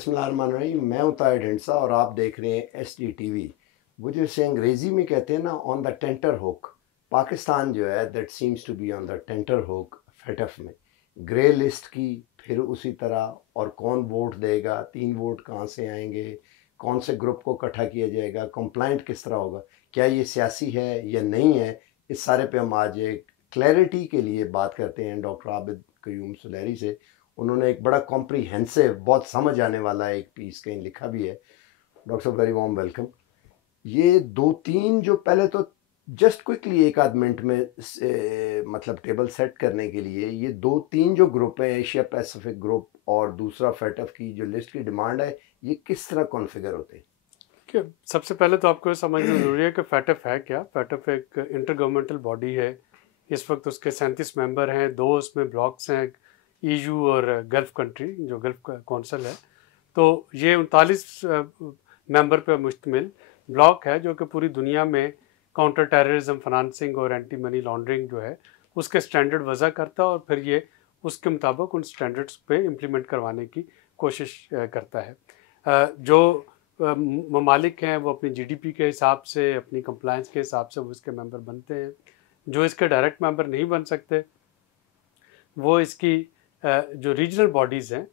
बिस्मिल्लाहिर्रहमानिर्रहीम। मैं हूं ताहिर ढिंडसा और आप देख रहे हैं SDTV। वो जो इसे अंग्रेज़ी में कहते हैं ना, on the tenter hook. Pakistan जो है that seems to be on the tenter hook FATF में। ग्रे लिस्ट की, फिर उसी तरह, और कौन वोट देगा, 3 वोट कहाँ से आएंगे, कौन से ग्रुप को इकट्ठा किया जाएगा, कंप्लाइंट किस तरह होगा, क्या ये सियासी है या नहीं है, इस सारे पे हम आज एक क्लैरिटी के लिए बात करते हैं डॉक्टर आबिद क़यूम सुलेरी से। उन्होंने एक बड़ा कॉम्प्रीहेंसिव, बहुत समझ आने वाला एक पीस कहीं लिखा भी है। डॉक्टर साहब, वेरी वार्म वेलकम। ये 2-3 जो पहले तो जस्ट क्विकली एक आध मिनट में मतलब टेबल सेट करने के लिए, ये 2-3 जो ग्रुप हैं, एशिया पैसिफिक ग्रुप और दूसरा फेटफ की जो लिस्ट की डिमांड है, ये किस तरह कॉन्फ़िगर होते हैं? कि सबसे पहले तो आपको समझना ज़रूरी है कि फेटफ है क्या। फेटफ एक इंटर गवर्नमेंटल बॉडी है। इस वक्त उसके 37 मेंबर हैं, 2 उसमें ब्लॉक्स हैं, EU और गल्फ़ कंट्री जो गल्फ़ कौंसिल है। तो ये 39 मेंबर पर मुश्तमिल ब्लॉक है जो कि पूरी दुनिया में काउंटर टेररिज्म, फाइनेंसिंग और एंटी मनी लॉन्ड्रिंग जो है उसके स्टैंडर्ड वज़ा करता है और फिर ये उसके मुताबिक उन स्टैंडर्ड्स पे इम्प्लीमेंट करवाने की कोशिश करता है। जो ममालिक हैं वो अपनी GDP के हिसाब से, अपनी कंप्लायंस के हिसाब से वो इसके मेंबर बनते हैं। जो इसके डायरेक्ट मेंबर नहीं बन सकते वो इसकी जो रीजनल बॉडीज़ हैं,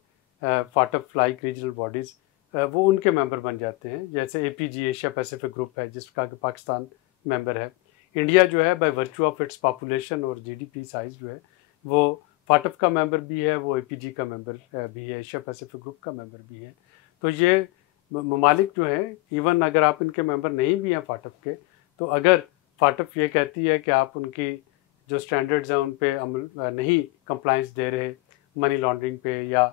फाटफ लाइक रीजनल बॉडीज़, वो उनके मेंबर बन जाते हैं। जैसे APG एशिया पैसिफिक ग्रुप है जिसका कि पाकिस्तान मेंबर है। इंडिया जो है by virtue of its population और GDP साइज़ जो है वो फाटफ का मेंबर भी है, वो APG का मेंबर भी है, एशिया पैसिफिक ग्रुप का मेंबर भी है। तो ये ममालिक जो हैं, इवन अगर आप इनके मेंबर नहीं भी हैं फाटफ के, तो अगर फाटफ ये कहती है कि आप उनकी जो स्टैंडर्ड्स हैं उन पे अमल नहीं कंप्लाइंस दे रहे मनी लॉन्ड्रिंग पे या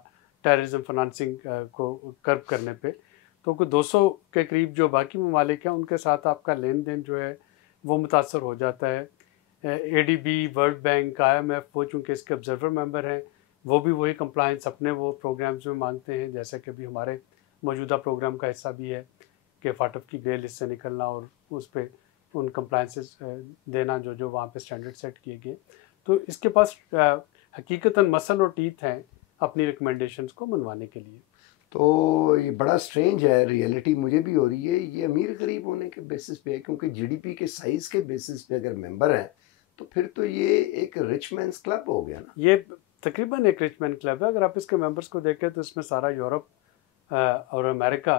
टेररिज्म फाइनेंसिंग को कर्ब करने पे, तो कोई 200 के करीब जो बाकी ममालिक हैं उनके साथ आपका लेन देन जो है वो मुतासर हो जाता है। ADB, वर्ल्ड बैंक, IMF, वो चूँकि इसके ऑब्जर्वर मेंबर हैं, वो भी वही कंप्लाइंस अपने वो प्रोग्राम्स में मांगते हैं, जैसे कि अभी हमारे मौजूदा प्रोग्राम का हिस्सा भी है कि फाटफ की ग्रे लिस्ट से निकलना और उस पर उन कंप्लाइंसेस देना जो जो वहाँ पे स्टैंडर्ड सेट किए गए। तो इसके पास हकीकतन मसल और टीथ हैं अपनी रिकमेंडेशंस को मनवाने के लिए। तो ये बड़ा स्ट्रेंज है, रियलिटी मुझे भी हो रही है। ये अमीर गरीब होने के बेसिस पे है, क्योंकि GDP के साइज़ के बेसिस पे अगर मेंबर हैं तो फिर तो ये एक रिच मैन्स क्लब हो गया ना। ये तकरीबन एक रिच मैन क्लब है। अगर आप इसके मेंबर्स को देखें तो इसमें सारा यूरोप और अमेरिका,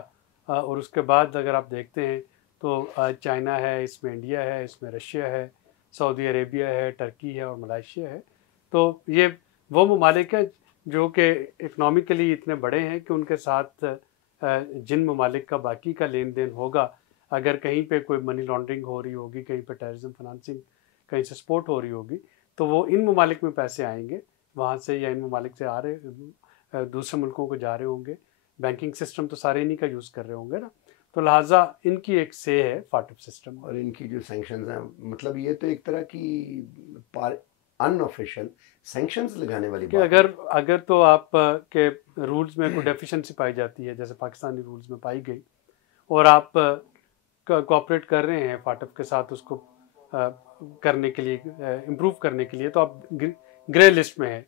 और उसके बाद अगर आप देखते हैं तो चाइना है, इसमें इंडिया है, इसमें रशिया है, सऊदी अरेबिया है, टर्की है और मलाइशिया है। तो ये वो ममालिक हैं जो कि इकनॉमिकली इतने बड़े हैं कि उनके साथ जिन ममालिक का बाकी का लेन देन होगा, अगर कहीं पे कोई मनी लॉन्ड्रिंग हो रही होगी, कहीं पे टेररिज्म फाइनेंसिंग कहीं से सपोर्ट हो रही होगी, तो वो इन ममालिक में पैसे आएंगे वहाँ से, या इन ममालिक से आ रहे दूसरे मुल्कों को जा रहे होंगे। बैंकिंग सिस्टम तो सारे इन्हीं का यूज़ कर रहे होंगे ना, तो लिहाजा इनकी एक से है फाटफ सिस्टम। और इनकी जो सैंक्शंस हैं, मतलब ये तो एक तरह की अनऑफिशियल सैंक्शंस लगाने वाली कि बात अगर अगर तो आप के रूल्स में कोई डेफिशिएंसी पाई जाती है, जैसे पाकिस्तानी रूल्स में पाई गई, और आप कोऑपरेट कर रहे हैं फाटफ के साथ उसको करने के लिए, इम्प्रूव करने के लिए, तो आप ग्रे लिस्ट में हैं।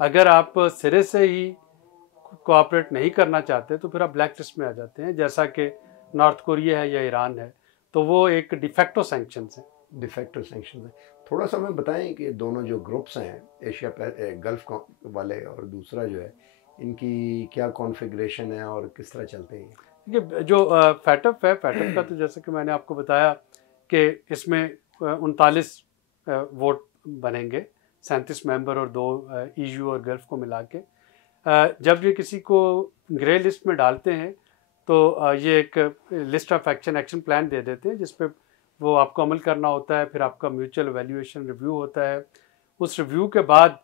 अगर आप सिरे से ही कोऑपरेट नहीं करना चाहते तो फिर आप ब्लैक लिस्ट में आ जाते हैं, जैसा कि नॉर्थ कोरिया है या ईरान है, तो वो एक डिफेक्टो सैंक्शंस है। डिफेक्टिव सैंक्शंस हैं। थोड़ा सा हमें बताएं कि दोनों जो ग्रुप्स हैं, एशिया गल्फ वाले और दूसरा जो है, इनकी क्या कॉन्फ़िगरेशन है और किस तरह चलते हैं? देखिए, जो फैटफ है, फैटफ का तो जैसे कि मैंने आपको बताया कि इसमें 39 वोट बनेंगे, 37 मेंबर और 2 EU और गल्फ को मिला के। जब ये किसी को ग्रे लिस्ट में डालते हैं तो ये एक लिस्ट ऑफ एक्शन प्लान दे देते हैं जिस पे वो आपको अमल करना होता है। फिर आपका म्यूचुअल वैल्यूएशन रिव्यू होता है। उस रिव्यू के बाद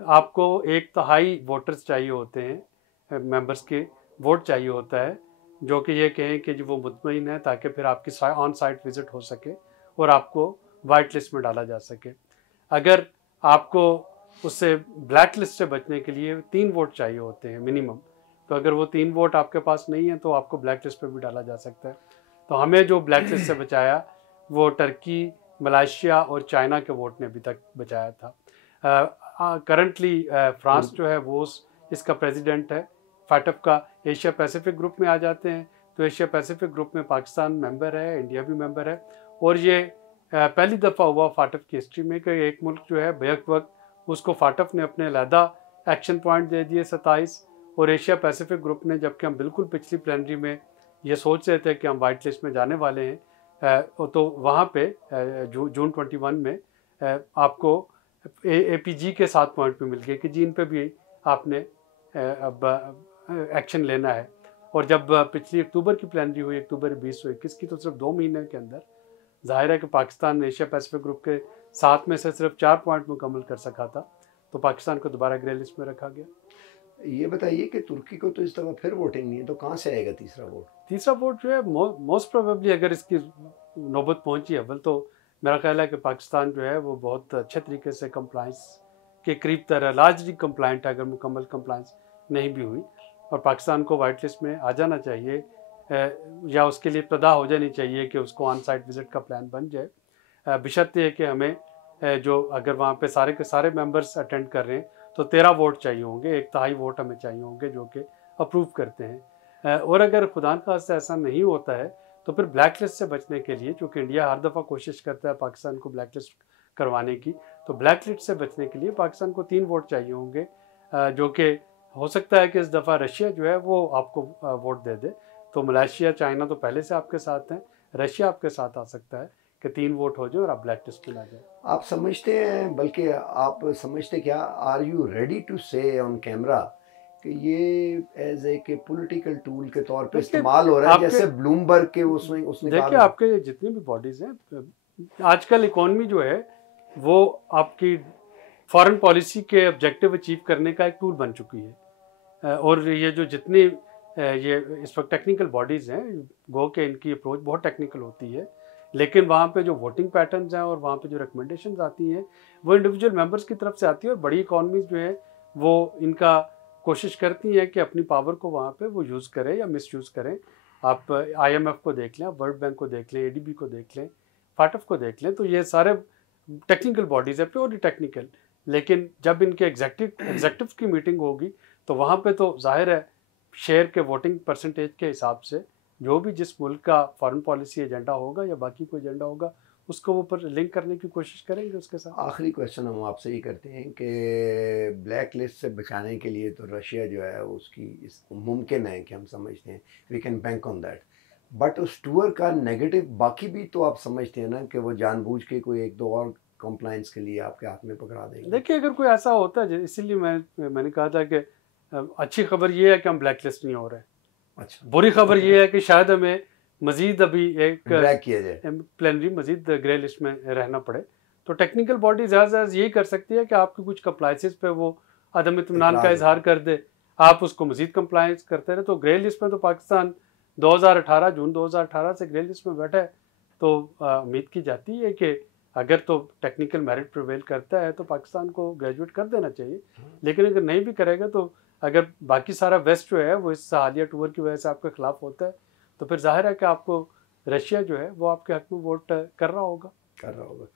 आपको 1/3 वोटर्स चाहिए होते हैं, मेंबर्स के वोट चाहिए होता है, जो कि ये कहें कि जो वो मुतमईन है, ताकि फिर आपकी ऑन साइट विजिट हो सके और आपको वाइट लिस्ट में डाला जा सके। अगर आपको उससे ब्लैक लिस्ट से बचने के लिए 3 वोट चाहिए होते हैं मिनिमम, तो अगर वो 3 वोट आपके पास नहीं है तो आपको ब्लैक लिस्ट पे भी डाला जा सकता है। तो हमें जो ब्लैक लिस्ट से बचाया वो टर्की, मलेशिया और चाइना के वोट ने अभी तक बचाया था। करंटली फ्रांस जो है वो इसका प्रेसिडेंट है, फैटफ का एशिया पैसिफिक ग्रुप में आ जाते हैं। तो एशिया पैसिफिक ग्रुप में पाकिस्तान मेंबर है, इंडिया भी मेंबर है, और ये पहली दफ़ा हुआ फाटफ की हिस्ट्री में कि एक मुल्क जो है बैक वक्त उसको फाटफ ने अपने अलहदा एक्शन पॉइंट दे दिए 27, और एशिया पैसिफिक ग्रुप ने, जबकि हम बिल्कुल पिछली प्लेनरी में ये सोच रहे थे कि हम वाइट लिस्ट में जाने वाले हैं, तो वहाँ पे जून 21 में आपको APG के 7 पॉइंट पे मिल गए कि जी इन पे भी आपने अब एक्शन लेना है। और जब पिछली अक्टूबर की प्लेनरी हुई, अक्टूबर 2021 की, तो सिर्फ 2 महीने के अंदर जाहिर है कि पाकिस्तान एशिया पैसिफिक ग्रुप के 7 में से सिर्फ 4 पॉइंट मुकम्मल कर सका था, तो पाकिस्तान को दोबारा ग्रे लिस्ट में रखा गया। ये बताइए कि तुर्की को तो इस दफ़ा फिर वोटिंग नहीं है, तो कहाँ से आएगा तीसरा वोट? तीसरा वोट जो है मोस्ट प्रोबेबली अगर इसकी नौबत पहुंची अव्वल, तो मेरा ख्याल है कि पाकिस्तान जो है वो बहुत अच्छे तरीके से कंप्लाइंस के करीब तरह लार्जली कंप्लाइंट है, अगर मुकम्मल कंप्लाइंस नहीं भी हुई, और पाकिस्तान को वाइट लिस्ट में आ जाना चाहिए, या उसके लिए प्रदा हो जानी चाहिए कि उसको ऑन साइट विज़िट का प्लान बन जाए, बशर्ते कि हमें जो अगर वहाँ पे सारे के सारे मेंबर्स अटेंड कर रहे हैं तो 13 वोट चाहिए होंगे, 1/3 वोट हमें चाहिए होंगे जो कि अप्रूव करते हैं। और अगर खुदा न खास्ता ऐसा नहीं होता है तो फिर ब्लैक लिस्ट से बचने के लिए, चूँकि इंडिया हर दफ़ा कोशिश करता है पाकिस्तान को ब्लैक लिस्ट करवाने की, तो ब्लैक लिस्ट से बचने के लिए पाकिस्तान को 3 वोट चाहिए होंगे, जो कि हो सकता है कि इस दफ़ा रशिया जो है वो आपको वोट दे दे। तो मलेशिया, चाइना तो पहले से आपके साथ हैं, रशिया आपके साथ आ सकता है कि 3 वोट हो जाए और आप ब्लैक लिस्ट में आ जाए। आप समझते हैं, बल्कि आप समझते क्या, आर यू रेडी टू से ऑन कैमरा कि ये एज ए के पॉलिटिकल टूल के तौर पे इस्तेमाल हो रहा है, जैसे ब्लूमबर्ग के उसने देखिए आपके जितने भी बॉडीज़ हैं, आजकल इकॉनमी जो है वो आपकी फॉरेन पॉलिसी के ऑब्जेक्टिव अचीव करने का एक टूल बन चुकी है, और ये जो जितनी ये इस वक्त टेक्निकल बॉडीज़ हैं, गो के इनकी अप्रोच बहुत टेक्निकल होती है, लेकिन वहाँ पे जो वोटिंग पैटर्न्स हैं और वहाँ पे जो रिकमेंडेशंस आती हैं वो इंडिविजुअल मेंबर्स की तरफ से आती है, और बड़ी इकॉनमीज जो है वो इनका कोशिश करती हैं कि अपनी पावर को वहाँ पे वो यूज़ करें या मिसयूज़ करें। आप IMF को देख लें, आप वर्ल्ड बैंक को देख लें, ADB को देख लें, फाटफ को देख लें, तो ये सारे टेक्निकल बॉडीज़ है, प्योरली टेक्निकल, लेकिन जब इनके एग्जेक्टिव की मीटिंग होगी तो वहाँ पे तो जाहिर है शेयर के वोटिंग परसेंटेज के हिसाब से जो भी जिस मुल्क का फॉरेन पॉलिसी एजेंडा होगा या बाकी कोई एजेंडा होगा उसको वो पर लिंक करने की कोशिश करेंगे उसके साथ। आखिरी क्वेश्चन हम आपसे ये करते हैं कि ब्लैक लिस्ट से बचाने के लिए तो रशिया जो है उसकी इस मुमकिन है कि हम समझते हैं we can bank on that, but उस टूर का नेगेटिव बाकी भी तो आप समझते हैं ना कि वो जानबूझ के कोई 1-2 और कंप्लाइंस के लिए आपके हाथ में पकड़ा देंगे। देखिए अगर कोई ऐसा होता है, इसीलिए मैंने कहा था कि अच्छी खबर ये है कि हम ब्लैक लिस्ट नहीं हो रहे। अच्छा, बुरी खबर ये है कि शायद हमें मजीद अभी एक ब्लैक किया जाए, प्लेनरी मजीद ग्रे लिस्ट में रहना पड़े। तो टेक्निकल बॉडी ज़्यादा यही कर सकती है कि आपकी कुछ कंप्लाइंसेस पे वो अदम इत्मीनान का इजहार कर दे, आप उसको मजीद कंप्लाइंस करते रहे। तो ग्रे लिस्ट में तो पाकिस्तान 2018 जून 2018 से ग्रे लिस्ट में बैठा है, तो उम्मीद की जाती है कि अगर तो टेक्निकल मेरिट प्रिवेल करता है तो पाकिस्तान को ग्रेजुएट कर देना चाहिए, लेकिन अगर नहीं भी करेगा तो अगर बाकी सारा वेस्ट जो है वो इस हालिया टूर की वजह से आपके खिलाफ होता है तो फिर जाहिर है कि आपको रशिया जो है वो आपके हक में वोट कर रहा होगा।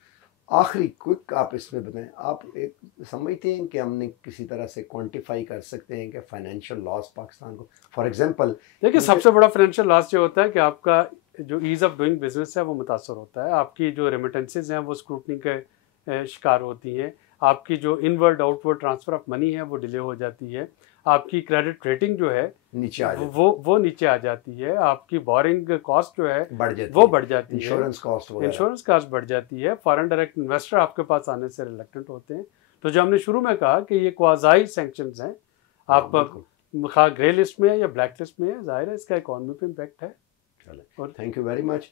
आखिरी क्विक आप इसमें बताएं, आप एक समझते हैं कि हमने किसी तरह से क्वांटिफाई कर सकते हैं कि फाइनेंशियल लॉस पाकिस्तान को, फॉर एग्जांपल देखिए सबसे बड़ा फाइनेंशियल लॉस जो होता है कि आपका जो ईज़ ऑफ डूइंग बिजनेस है वो मुतासर होता है, आपकी जो रेमिटेंसेज हैं वो स्क्रूटनी के शिकार होती हैं, आपकी जो inward outward transfer of money है वो डिले हो जाती है, आपकी क्रेडिट रेटिंग जो है नीचे आ वो नीचे आ जाती है, आपकी बोरिंग कॉस्ट जो है बढ़ जाती है, इंश्योरेंस कॉस्ट बढ़ जाती है, फॉरेन डायरेक्ट इन्वेस्टर आपके पास आने से रिलक्टेंट होते हैं। तो जो हमने शुरू में कहा कि ये क्वाज़ाई सैंक्शंस हैं, आप खा ग्रे लिस्ट में है या ब्लैक लिस्ट में है, जाहिर है इसका इकॉनमी पे इम्पैक्ट है। और थैंक यू वेरी मच।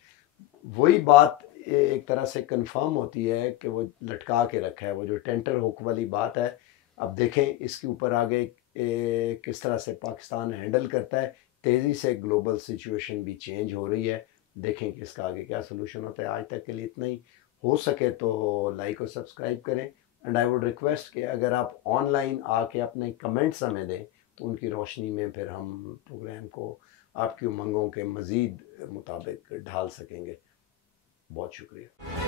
वही बात एक तरह से कंफर्म होती है कि वो लटका के रखा है, वो जो टेंटर हुक वाली बात है। अब देखें इसके ऊपर आगे किस तरह से पाकिस्तान हैंडल करता है। तेज़ी से ग्लोबल सिचुएशन भी चेंज हो रही है, देखें कि इसका आगे क्या सोल्यूशन होता है। आज तक के लिए इतना ही, हो सके तो लाइक और सब्सक्राइब करें, एंड आई वुड रिक्वेस्ट कि अगर आप ऑनलाइन आके अपने कमेंट्स हमें दें तो उनकी रोशनी में फिर हम प्रोग्राम को आपकी उमंगों के मज़ीद मुताबिक ढाल सकेंगे। बहुत शुक्रिया।